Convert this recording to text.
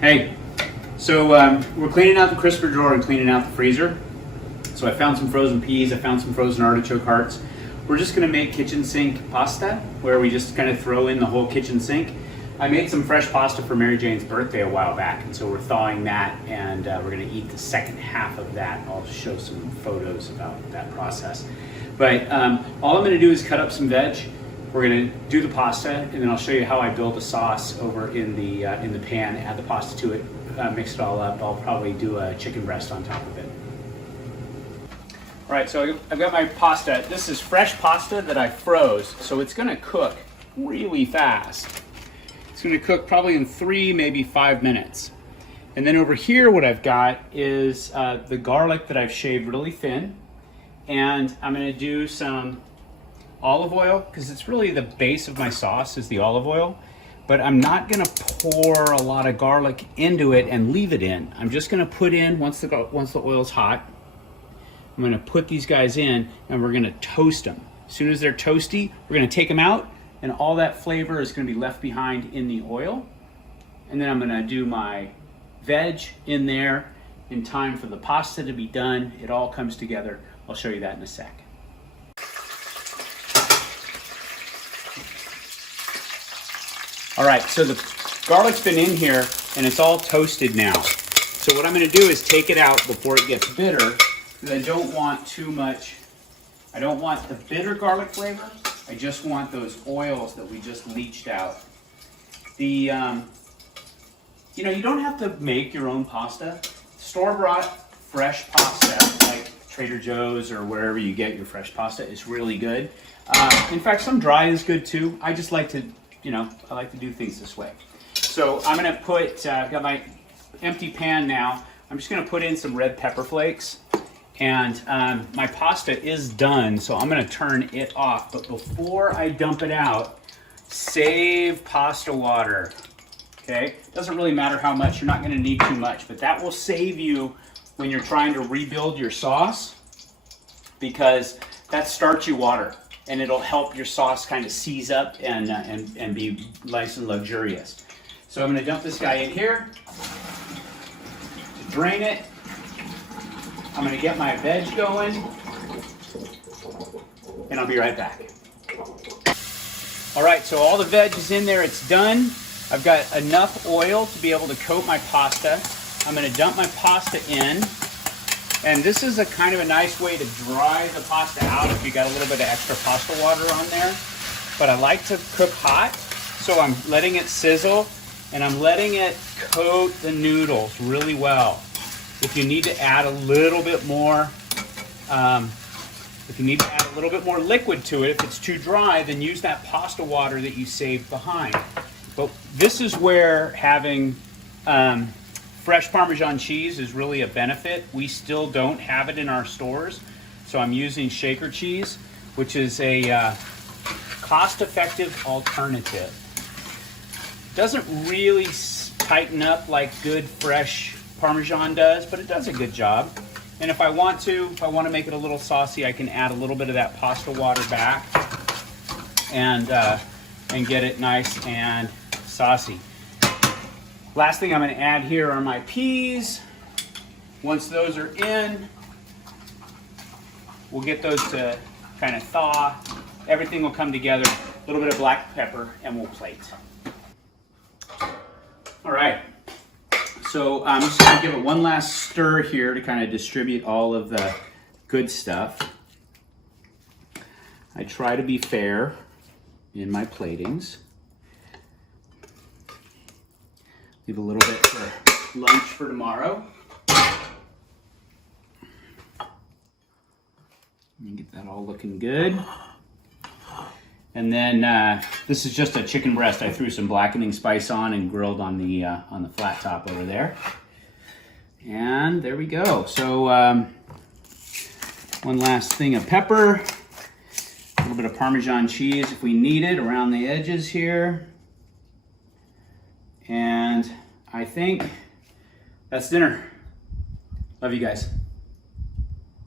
Hey, so we're cleaning out the crisper drawer and cleaning out the freezer. So I found some frozen peas, I found some frozen artichoke hearts. We're just gonna make kitchen sink pasta, where we just kind of throw in the whole kitchen sink. I made some fresh pasta for Mary Jane's birthday a while back, and so we're thawing that, and we're gonna eat the second half of that. I'll show some photos about that process. But all I'm gonna do is cut up some veg. We're gonna do the pasta, and then I'll show you how I build a sauce over in the pan, add the pasta to it, mix it all up. I'll probably do a chicken breast on top of it. All right, so I've got my pasta. This is fresh pasta that I froze, so it's gonna cook really fast. It's gonna cook probably in 3, maybe 5 minutes. And then over here, what I've got is the garlic that I've shaved really thin. And I'm gonna do some olive oil, because it's really the base of my sauce is the olive oil, but I'm not gonna pour a lot of garlic into it and leave it in. I'm just gonna put in, once the oil's hot, I'm gonna put these guys in and we're gonna toast them. As soon as they're toasty, we're gonna take them out, and all that flavor is gonna be left behind in the oil. And then I'm gonna do my veg in there in time for the pasta to be done. It all comes together. I'll show you that in a sec. All right, so the garlic's been in here and it's all toasted now. So what I'm gonna do is take it out before it gets bitter, because I don't want too much. I don't want the bitter garlic flavor. I just want those oils that we just leached out. You don't have to make your own pasta. Store-bought fresh pasta, like Trader Joe's or wherever you get your fresh pasta, is really good. In fact, some dry is good too. I just like to, I like to do things this way. So I'm gonna put, got my empty pan now. I'm just gonna put in some red pepper flakes. And my pasta is done, so I'm gonna turn it off. But before I dump it out, save pasta water, okay? Doesn't really matter how much, you're not gonna need too much, but that will save you when you're trying to rebuild your sauce, because that's starchy water, and it'll help your sauce kind of seize up and be nice and luxurious. So I'm gonna dump this guy in here, to drain it. I'm gonna get my veg going, and I'll be right back. All right, so all the veg is in there, it's done. I've got enough oil to be able to coat my pasta. I'm gonna dump my pasta in, and this is a kind of a nice way to dry the pasta out if you got a little bit of extra pasta water on there. But I like to cook hot, so I'm letting it sizzle, and I'm letting it coat the noodles really well. If you need to add a little bit more, liquid to it, if it's too dry, then use that pasta water that you saved behind. But this is where having fresh Parmesan cheese is really a benefit. We still don't have it in our stores, so I'm using shaker cheese, which is a cost-effective alternative. Doesn't really tighten up like good fresh Parmesan does, but it does a good job. And if I want to make it a little saucy, I can add a little bit of that pasta water back and get it nice and saucy. Last thing I'm going to add here are my peas. Once those are in, we'll get those to kind of thaw. Everything will come together. A little bit of black pepper, and we'll plate. All right. So I'm just going to give it one last stir here to kind of distribute all of the good stuff. I try to be fair in my platings. Leave a little bit for lunch for tomorrow. And get that all looking good. And then this is just a chicken breast. I threw some blackening spice on and grilled on the flat top over there. And there we go. So one last thing of pepper, a little bit of Parmesan cheese if we need it around the edges here. And I think that's dinner. Love you guys.